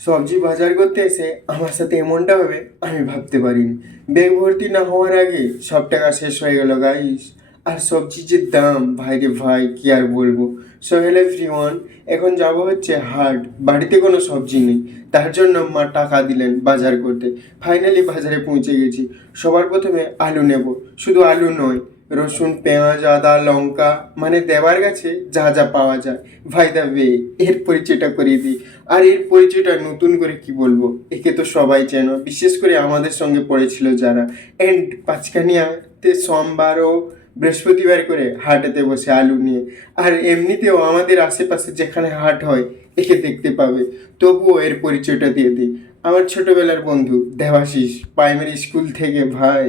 সবজি বাজার করতে এসে আমার সাথে এমনটা হবে আমি ভাবতে পারিনি। ব্যাগ ভর্তি না হওয়ার আগে সব টাকা শেষ হয়ে গেল গাইস। আর সবজির যে দাম ভাই রে ভাই কি আর বলবো। সো হ্যালো এভরিওয়ান, এখন যাব হচ্ছে হাট। বাড়িতে কোনো সবজি নেই, তার জন্য মা টাকা দিলেন বাজার করতে। ফাইনালি বাজারে পৌঁছে গেছি। সবার প্রথমে আলু নেব। শুধু আলু নয়, রসুন, পেঁয়াজ, আদা, লঙ্কা, মানে দেওয়ার কাছে যা যা পাওয়া যায়। ভাই দা বে, এর পরিচয়টা করিয়ে দিই। আর এর পরিচয়টা নতুন করে কি বলবো, একে তো সবাই চেনো, বিশেষ করে আমাদের সঙ্গে পড়েছিল যারা। অ্যান্ড পাঁচকানিয়াতে সোমবার ও বৃহস্পতিবার করে হাটেতে বসে আলু নিয়ে। আর এমনিতেও আমাদের আশেপাশে যেখানে হাট হয় একে দেখতে পাবে। তবুও এর পরিচয়টা দিয়ে দিই। আমার ছোটবেলার বন্ধু দেবাশিস, প্রাইমারি স্কুল থেকে ভাই।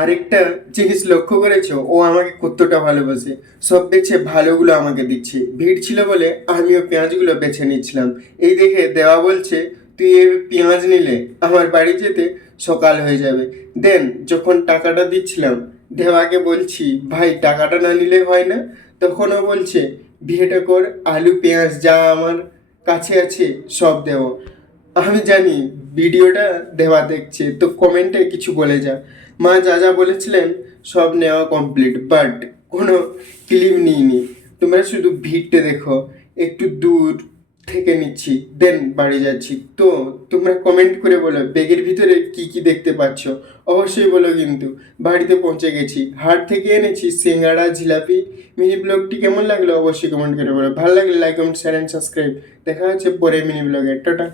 আরেকটা জিনিস লক্ষ্য করেছো, ও আমাকে কতটা ভালোবাসে। সব বেছে ভালোগুলো আমাকে দিচ্ছে। ভিড় ছিল বলে আমিও পেঁয়াজগুলো বেছে নিচ্ছিলাম। এই দেখে দেওয়া বলছে, তুই এই পেঁয়াজ নিলে আমার বাড়ি যেতে সকাল হয়ে যাবে। দেন যখন টাকাটা দিচ্ছিলাম, দেওয়াকে বলছি, ভাই টাকাটা না নিলে হয় না? তখনও বলছে, বিয়েটা কর, আলু পেঁয়াজ যা আমার কাছে আছে সব দেবো। আমি জানি ভিডিওটা দেওয়া দেখছে, তো কমেন্টে কিছু বলে যা। মা যা যা বলেছিলেন সব নেওয়া কমপ্লিট, বাট কোনো ক্লিপ নিইনি। তোমরা শুধু ভিড়টা দেখো, একটু দূর থেকে নিচ্ছি, দেন বাড়ি যাচ্ছি। তো তোমরা কমেন্ট করে বলো ব্যাগের ভিতরে কি কি দেখতে পাচ্ছ, অবশ্যই বলো কিন্তু। বাড়িতে পৌঁছে গেছি, হাট থেকে এনেছি সিঙ্গাড়া, জিলাপি। মিনি ব্লগটি কেমন লাগলো অবশ্যই কমেন্ট করে বলো। ভালো লাগলে like, comment, share and subscribe. দেখা হচ্ছে পরে মিনি ব্লগে। টাটা।